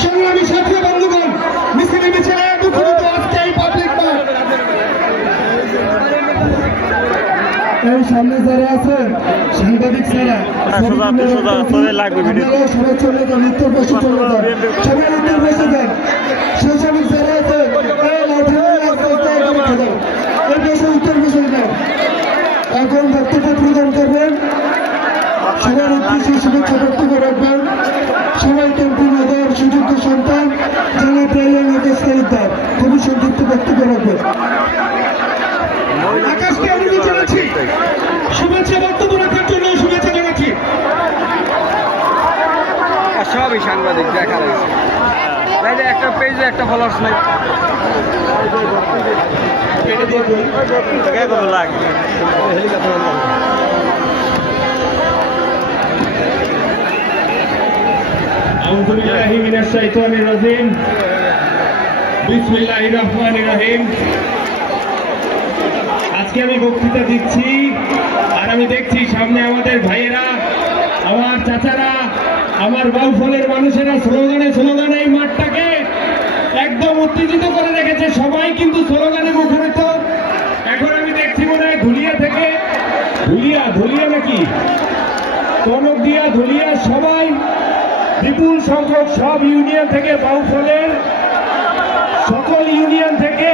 সংগ্রামী সাথী বন্ধুগণ, মিছিলে মিছিলে মুখরিত আজকে এই পাবলিক মাঠ। এই সামনে যারা আছে সাংবাদিক যারা সবাই চলে যান, উত্তর পাশে চলে যান, সবাই উত্তর পাশে যান। সেই শ্রমিক যারা আছে এই দেশে উত্তর পাশে যান। এখন বক্তব্য প্রদান করবেন, সবার উদ্দেশ্যে শুভেচ্ছা বক্তব্য রাখবেন। সবাই টেম্পু নগর সুযোগ্য সন্তান যারা প্রাইলেন আকাশকারিতার খুবই সংক্ষিপ্ত বক্তব্য রাখবেন। আকাশকে অনুরোধ জানাচ্ছি শুভেচ্ছা বক্তব্য রাখার জন্য শুভেচ্ছা জানাচ্ছি। সবই সাংবাদিক দেখা রয়েছে, একটা পেজে একটা ফলোয়ার্স নাই। আউযুবিল্লাহি মিনাশ শাইতানির রাজিম। বিসমিল্লাহির রহমানির রহিম। আজকে আমি বক্তৃতা দিচ্ছি আর আমি দেখছি সামনে আমাদের ভাইয়েরা, আমার চাচারা, আমার বাউফলের মানুষেরা স্লোগানে এই মাঠটাকে একদম উত্তেজিত করে রেখেছে। সবাই কিন্তু স্লোগানে মুখরিত। এখন আমি দেখছি মনে হয় ধুলিয়া থেকে ধুলিয়া নাকি কনক দিয়া ধুলিয়া সবাই বিপুল সংখ্যক সব ইউনিয়ন থেকে, বাউফলের সকল ইউনিয়ন থেকে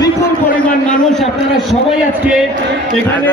বিপুল পরিমাণ মানুষ, আপনারা সবাই আজকে এখানে